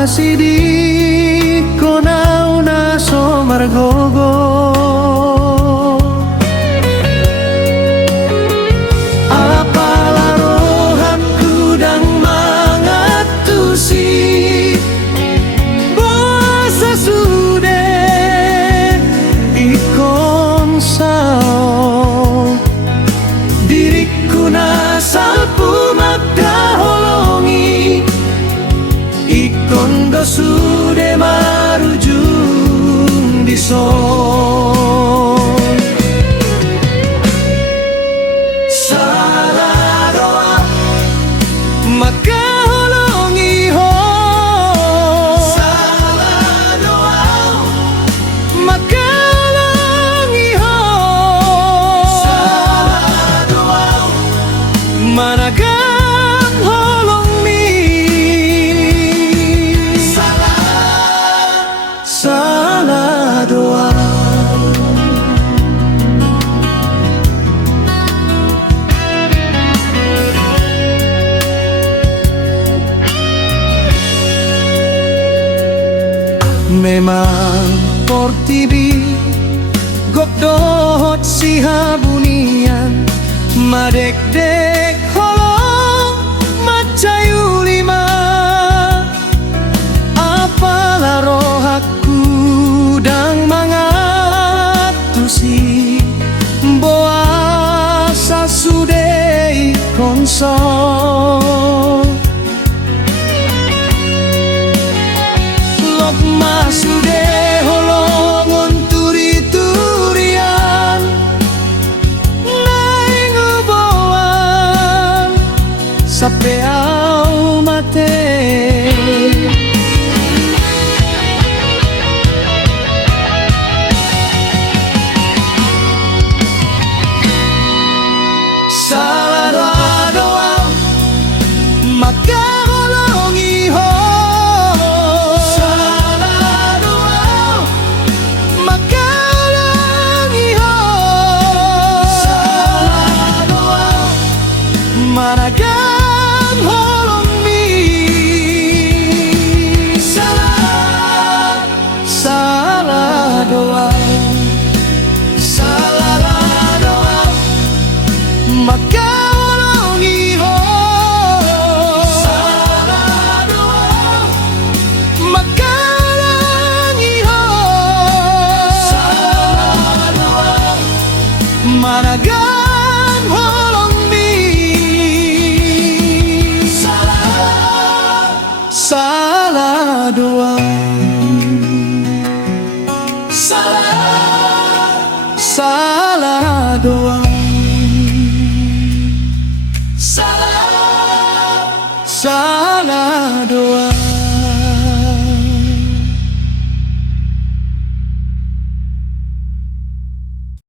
masih di konau na somargogo. Apalah rohatku dan mangatusi bosa sude ikon sao diriku nasal magdaholongi ikon do sude marujung di son. Salah doa magkaholongi ho. Salah doa magkaholongi ho. Salah doa managang holong mi. Salah doa. Memang por TV gokdohot si habunian madek-dek holong macayu lima. Apalah rohaku dang mangatusi boasa sudei konsol. Masude holongon turi-turian naing uboan sampai au mate. Salah doa maka holongi ho. Managang holong mi. Salah doa. Salah doa magkaholongi ho. Salah doa magkaholongi ho. Salah doa managang holong mi. Salah doa. Salah doa. Salah doa.